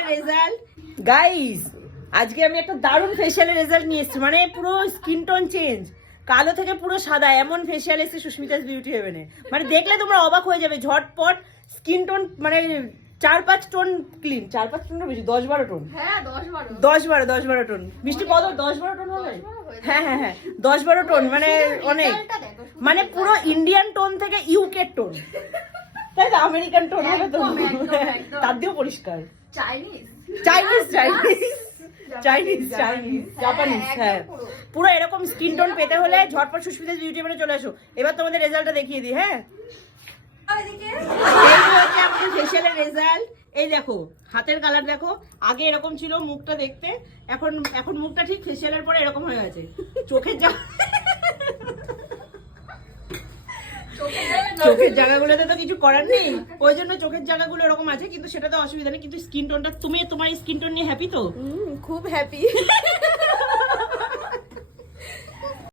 ফেসিয়ালের result guys, আজকে আমি একটা দারুণ ফেসিয়ালের রেজাল্ট নিয়ে এসেছি। মানে পুরো স্কিন টোন চেঞ্জ, কালো থেকে পুরো সাদা, এমন ফেসিয়াল এসেছে সুস্মিতাস বিউটি হেভেনে। মানে দেখলে তোমরা অবাক হয়ে যাবে, ঝটপট স্কিন টোন মানে 4-5 টোন ক্লিন, 4-5 টোন বেশি, 10-12 টোন। হ্যাঁ 10-12 10-12 টোন মিষ্টি, কত 10-12 টোন হবে? হ্যাঁ হ্যাঁ হ্যাঁ 10-12 টোন, মানে অনেক, মানে পুরো ইন্ডিয়ান টোন থেকে ইউকে টোন, তাই তো? আমেরিকান টোন হবে তো, তার দিয়েও পরিষ্কার। Chinese Chinese Chinese Chinese Chinese Japanese, হ্যাঁ পুরো এরকম স্কিন টোন পেতে হলে ঝটপট সুস্মিতাস বিউটি হেভেনে চলে আসো। এবার তোমাদের রেজাল্টটা দেখিয়ে দিই। হ্যাঁ, এই হচ্ছে আমাদের ফেসিয়ালের রেজাল্ট। এই দেখো হাতের কালার দেখো, আগে এরকম ছিল মুখটা দেখতে, এখন মুখটা ঠিক ফেসিয়ালের পরে এরকম হয়ে গেছে। চোখের চোখের জায়গাগুলোতে তো কিছু করার নেই, ওই জন্য চোখের জায়গাগুলো এরকম আছে, কিন্তু সেটা তো অসুবিধা নেই। কিন্তু স্কিন টোনটা, তুমি তোমার স্কিন টোন নিয়ে হ্যাপি তো? খুব হ্যাপি।